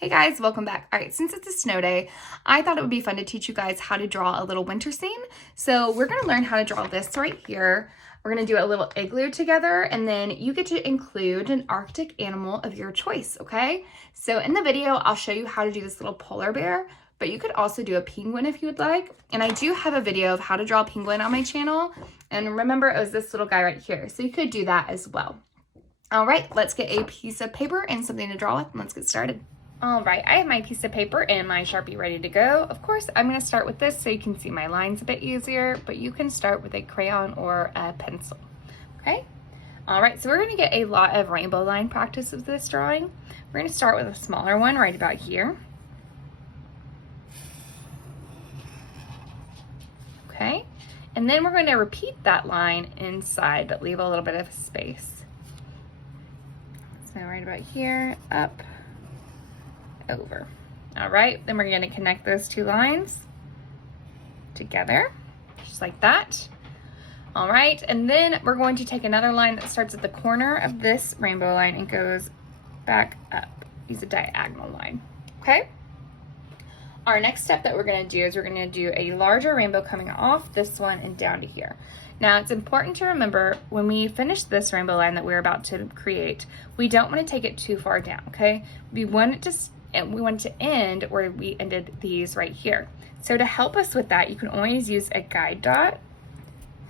Hey guys, welcome back. All right, since it's a snow day, I thought it would be fun to teach you guys how to draw a little winter scene. So we're gonna learn how to draw this right here. We're gonna do a little igloo together, and then you get to include an Arctic animal of your choice, okay? So in the video, I'll show you how to do this little polar bear, but you could also do a penguin if you would like. And I do have a video of how to draw a penguin on my channel. And remember, it was this little guy right here. So you could do that as well. All right, let's get a piece of paper and something to draw with, and let's get started. All right, I have my piece of paper and my Sharpie ready to go. Of course, I'm gonna start with this so you can see my lines a bit easier, but you can start with a crayon or a pencil, okay? All right, so we're gonna get a lot of rainbow line practice with this drawing. We're gonna start with a smaller one right about here. Okay, and then we're going to repeat that line inside, but leave a little bit of space. So right about here, up, over. All right, then we're going to connect those two lines together, just like that. All right, and then we're going to take another line that starts at the corner of this rainbow line and goes back up. Use a diagonal line, okay? Our next step that we're going to do is we're going to do a larger rainbow coming off this one and down to here. Now, it's important to remember when we finish this rainbow line that we're about to create, we don't want to take it too far down, okay? We want it to end where we ended these right here. So to help us with that, you can always use a guide dot.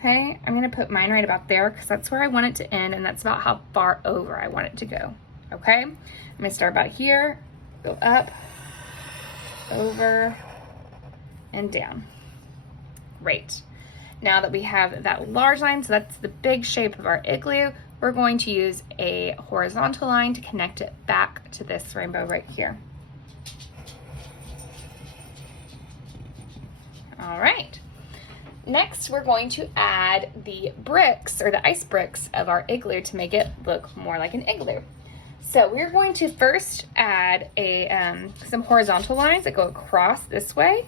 Okay, I'm going to put mine right about there because that's where I want it to end, and that's about how far over I want it to go. Okay, I'm going to start about here, go up, over, and down. Great. Now that we have that large line, so that's the big shape of our igloo, we're going to use a horizontal line to connect it back to this rainbow right here. All right. Next, we're going to add the bricks or the ice bricks of our igloo to make it look more like an igloo. So we're going to first add some horizontal lines that go across this way,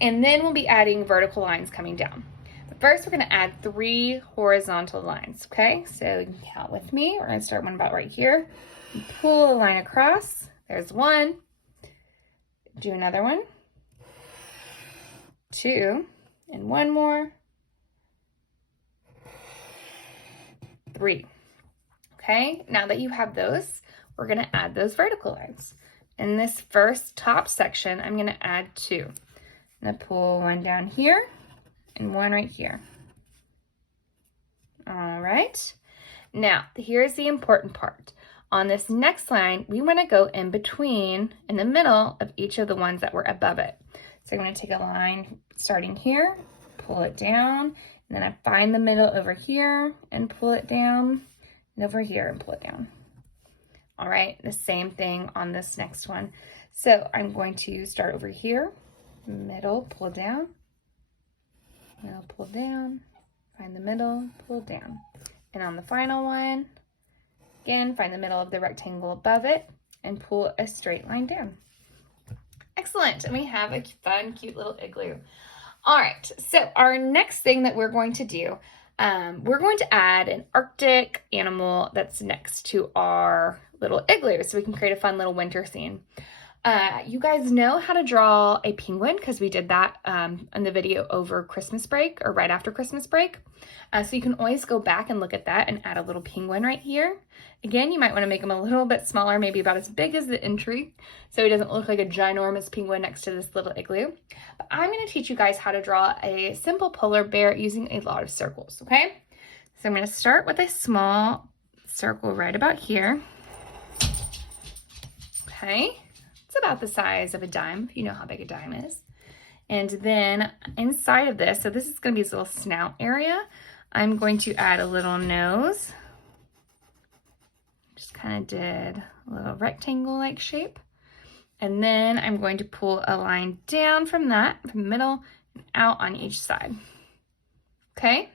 and then we'll be adding vertical lines coming down. But first, we're going to add 3 horizontal lines, okay? So you can count with me. We're going to start one about right here. Pull a line across. There's 1. Do another one. 2. And 1 more. 3. Okay, now that you have those, we're going to add those vertical lines. In this first top section, I'm going to add 2. I'm going to pull 1 down here and 1 right here. All right, now here's the important part. On this next line, we want to go in between, in the middle of each of the ones that were above it. So I'm going to take a line starting here, pull it down, and then I find the middle over here and pull it down, and over here and pull it down. All right, the same thing on this next one. So I'm going to start over here, middle, pull down, middle, pull down, find the middle, pull down. And on the final one, again, find the middle of the rectangle above it and pull a straight line down. Excellent, and we have a fun, cute little igloo. All right, so our next thing that we're going to do, we're going to add an Arctic animal that's next to our little igloo so we can create a fun little winter scene. You guys know how to draw a penguin because we did that in the video over Christmas break or right after Christmas break. So you can always go back and look at that and add a little penguin right here. Again, you might want to make him a little bit smaller, maybe about as big as the entry, so he doesn't look like a ginormous penguin next to this little igloo. But I'm going to teach you guys how to draw a simple polar bear using a lot of circles, okay? So I'm going to start with a small circle right about here. Okay. It's about the size of a dime, if you know how big a dime is. And then inside of this, so this is going to be his little snout area, I'm going to add a little nose. Just kind of did a little rectangle-like shape. And then I'm going to pull a line down from that, from the middle, and out on each side. Okay?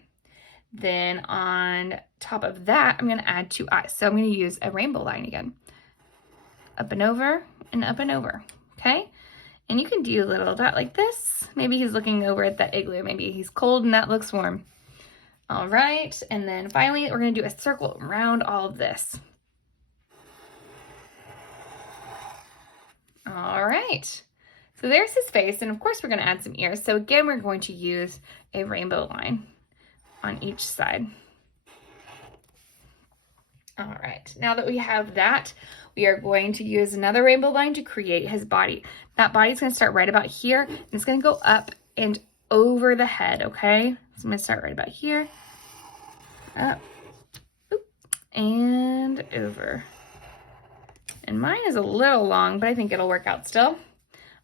Then on top of that, I'm going to add 2 eyes. So I'm going to use a rainbow line again. Up and over, and up and over, okay? And you can do a little dot like this. Maybe he's looking over at that igloo. Maybe he's cold and that looks warm. All right, and then finally, we're gonna do a circle around all of this. right. So there's his face, and of course we're going to add some ears. So again, we're going to use a rainbow line on each side. All right, now that we have that, we are going to use another rainbow line to create his body. That body's going to start right about here, and it's going to go up and over the head, okay? So I'm going to start right about here, up, and over. And mine is a little long, but I think it'll work out still.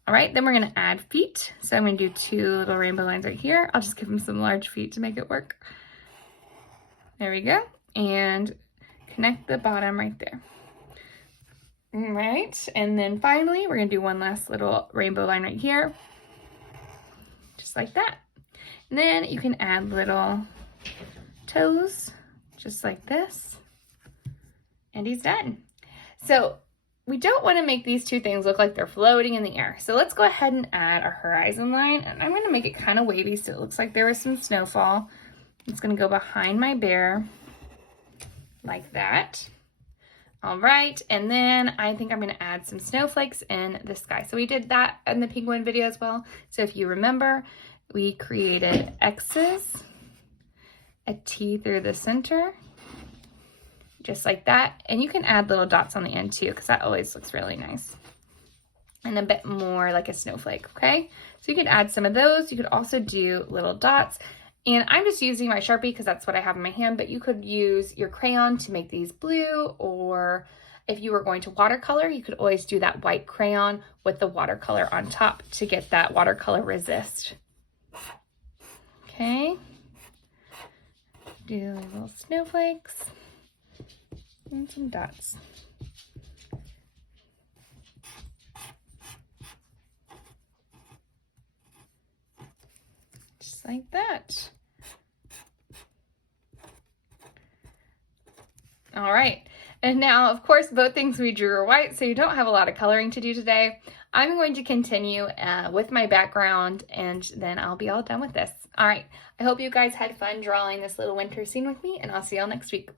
All right, then we're gonna add feet. So I'm gonna do 2 little rainbow lines right here. I'll just give him some large feet to make it work. There we go. And connect the bottom right there. All right, and then finally, we're gonna do one last little rainbow line right here. Just like that. And then you can add little toes, just like this. And he's done. So we don't want to make these two things look like they're floating in the air. So let's go ahead and add our horizon line. And I'm going to make it kind of wavy so it looks like there was some snowfall. It's going to go behind my bear like that. All right, and then I think I'm going to add some snowflakes in the sky. So we did that in the penguin video as well. So if you remember, we created X's, a T through the center, just like that. And you can add little dots on the end too, because that always looks really nice. And a bit more like a snowflake, okay? So you could add some of those. You could also do little dots. And I'm just using my Sharpie because that's what I have in my hand, but you could use your crayon to make these blue, or if you were going to watercolor, you could always do that white crayon with the watercolor on top to get that watercolor resist. Okay. Do little snowflakes and some dots. Just like that. All right, and now of course both things we drew are white, so you don't have a lot of coloring to do today. I'm going to continue with my background, and then I'll be all done with this. All right, I hope you guys had fun drawing this little winter scene with me, and I'll see y'all next week.